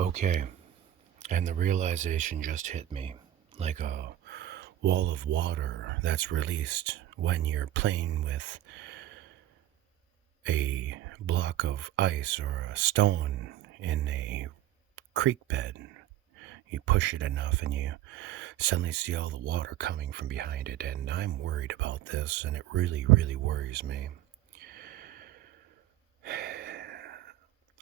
Okay, and the realization just hit me like a wall of water that's released when you're playing with a block of ice or a stone in a creek bed. You push it enough and you suddenly see all the water coming from behind it, and I'm worried about this, and it really, really worries me.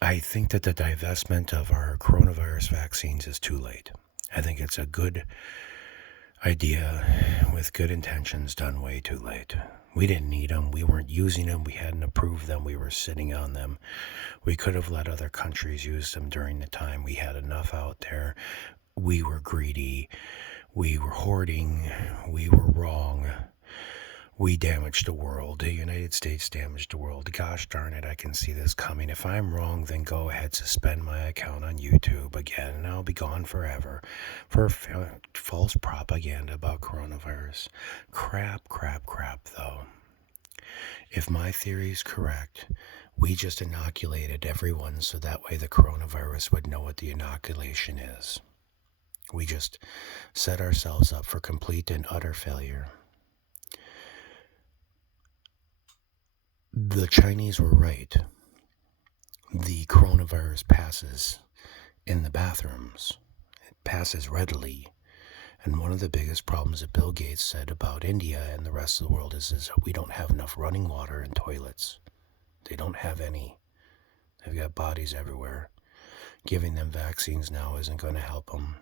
I think that the divestment of our coronavirus vaccines is too late. I think it's a good idea with good intentions done way too late. We didn't need them. We weren't using them. We hadn't approved them. We were sitting on them. We could have let other countries use them during the time. We had enough out there. We were greedy. We were hoarding. We were wrong. We damaged the world. The United States damaged the world. Gosh darn it, I can see this coming. If I'm wrong, then go ahead, suspend my account on YouTube again, and I'll be gone forever for false propaganda about coronavirus. Crap, though. If my theory is correct, we just inoculated everyone so that way the coronavirus would know what the inoculation is. We just set ourselves up for complete and utter failure. The Chinese were right. The coronavirus passes in the bathrooms. It passes readily. And one of the biggest problems that Bill Gates said about India and the rest of the world is we don't have enough running water and toilets. They don't have any. They've got bodies everywhere. Giving them vaccines now isn't going to help them.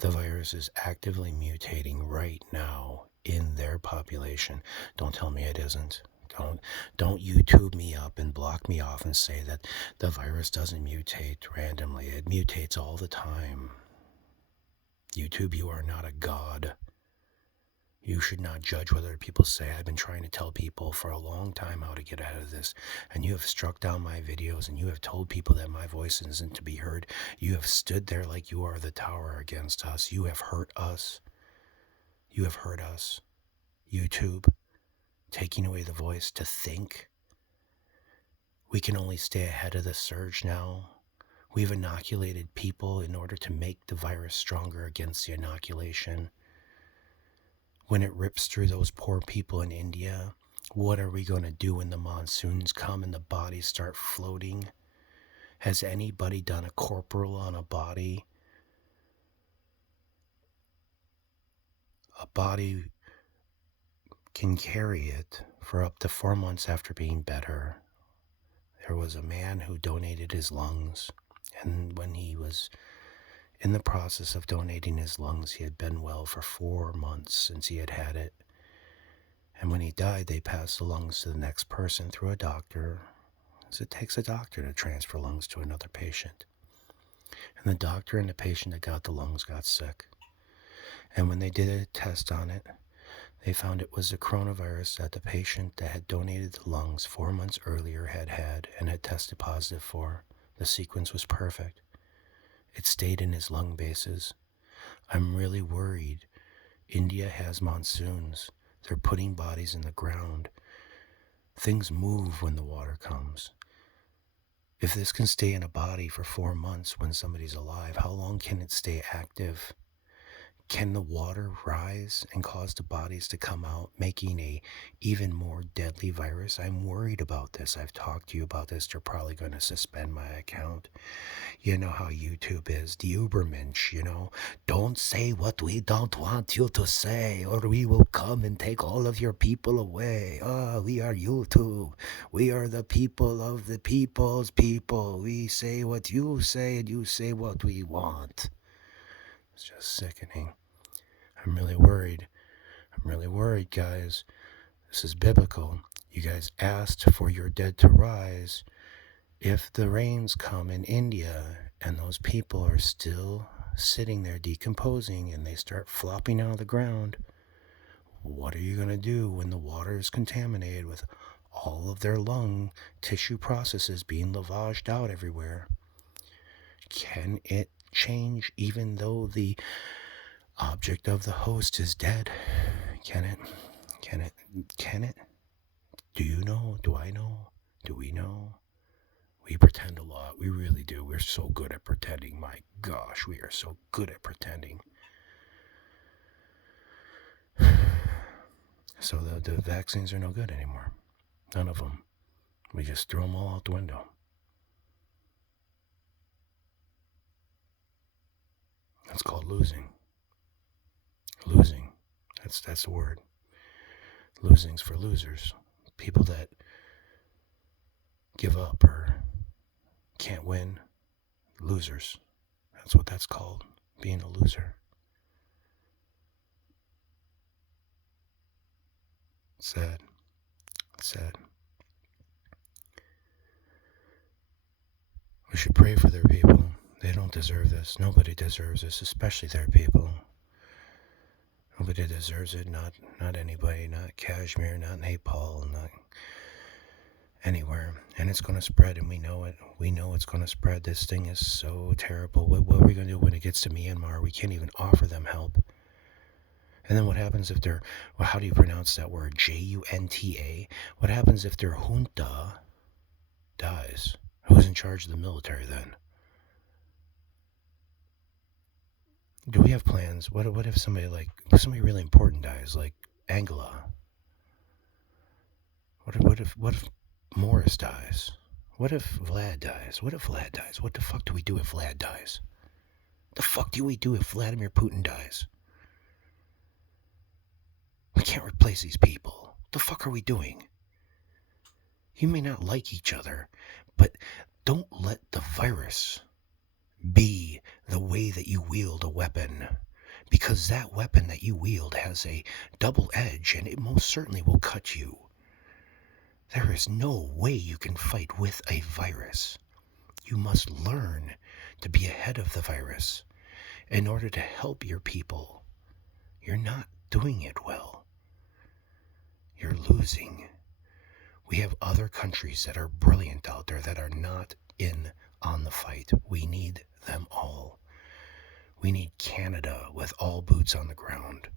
The virus is actively mutating right now in their population. Don't tell me it isn't. Don't YouTube me up and block me off and say that the virus doesn't mutate randomly. It mutates all the time. YouTube, you are not a god. You should not judge what other people say. I've been trying to tell people for a long time how to get out of this, and you have struck down my videos, and you have told people that my voice isn't to be heard. You have stood there like you are the tower against us. You have hurt us. You have hurt us. YouTube, taking away the voice to think. We can only stay ahead of the surge now. We've inoculated people in order to make the virus stronger against the inoculation. When it rips through those poor people in India, what are we going to do when the monsoons come and the bodies start floating? Has anybody done a corporal on a body? A body can carry it for up to 4 months after being better. There was a man who donated his lungs, and when he was in the process of donating his lungs, he had been well for 4 months since he had had it. And when he died, they passed the lungs to the next person through a doctor, as it takes a doctor to transfer lungs to another patient. And the doctor and the patient that got the lungs got sick. And when they did a test on it, they found it was the coronavirus that the patient that had donated the lungs 4 months earlier had and had tested positive for. The sequence was perfect. It stayed in his lung bases. I'm really worried. India has monsoons. They're putting bodies in the ground. Things move when the water comes. If this can stay in a body for 4 months when somebody's alive, how long can it stay active? Can the water rise and cause the bodies to come out, making a even more deadly virus? I'm worried about this. I've talked to you about this. They're probably going to suspend my account. You know how YouTube is, the Ubermensch, Don't say what we don't want you to say, or we will come and take all of your people away. We are YouTube. We are the people of the people's people. We say what you say, and you say what we want. It's just sickening. I'm really worried. Guys. This is biblical. You guys asked for your dead to rise. If the rains come in India and those people are still sitting there decomposing and they start flopping out of the ground, what are you going to do when the water is contaminated with all of their lung tissue processes being lavaged out everywhere? Can it change even though the object of the host is dead? Can it? Do you know? Do I know? Do we know? We pretend a lot. We really do. We're so good at pretending. My gosh, we are so good at pretending. So the vaccines are no good anymore. None of them. We just throw them all out the window. That's called losing. Losing. That's the word. Losing's for losers. People that give up or can't win. Losers. That's what that's called. Being a loser. Sad. Sad. We should pray for their people. They don't deserve this. Nobody deserves this, especially their people. Nobody deserves it. Not anybody. Not Kashmir. Not Nepal. Not anywhere. And it's going to spread, and we know it. We know it's going to spread. This thing is so terrible. What are we going to do when it gets to Myanmar? We can't even offer them help. And then what happens if they're, well, how do you pronounce that word? Junta? What happens if their junta dies? Who's in charge of the military then? Do we have plans? What if somebody really important dies, like Angela? What if Morris dies? What if Vlad dies? What the fuck do we do if Vlad dies? The fuck do we do if Vladimir Putin dies? We can't replace these people. The fuck are we doing? You may not like each other, but don't let the virus be the way that you wield a weapon, because that weapon that you wield has a double edge and it most certainly will cut you. There is no way you can fight with a virus. You must learn to be ahead of the virus in order to help your people. You're not doing it well. You're losing. We have other countries that are brilliant out there that are not in on the fight. We need them all. We need Canada with all boots on the ground.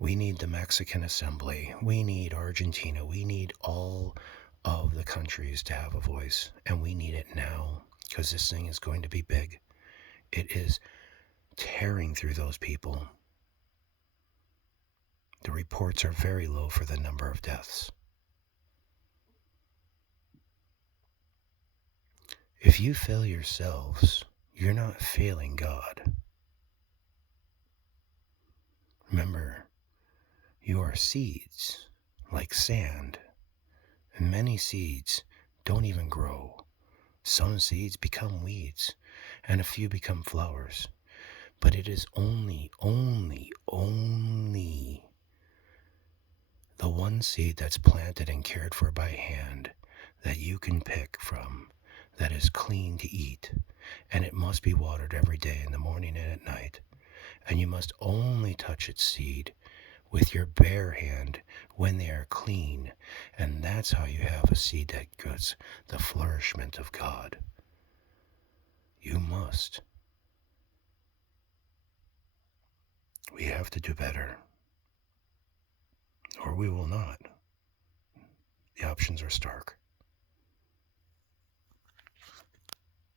We need the Mexican Assembly. We need Argentina. We need all of the countries to have a voice. And we need it now, because this thing is going to be big. It is tearing through those people. The reports are very low for the number of deaths. If you fail yourselves, you're not failing God. Remember, you are seeds, like sand, and many seeds don't even grow. Some seeds become weeds, and a few become flowers. But it is only the one seed that's planted and cared for by hand that you can pick from, that is clean to eat, and it must be watered every day in the morning and at night, and you must only touch its seed with your bare hand when they are clean, and that's how you have a seed that gets the flourishment of God. You must. We have to do better, or we will not. The options are stark.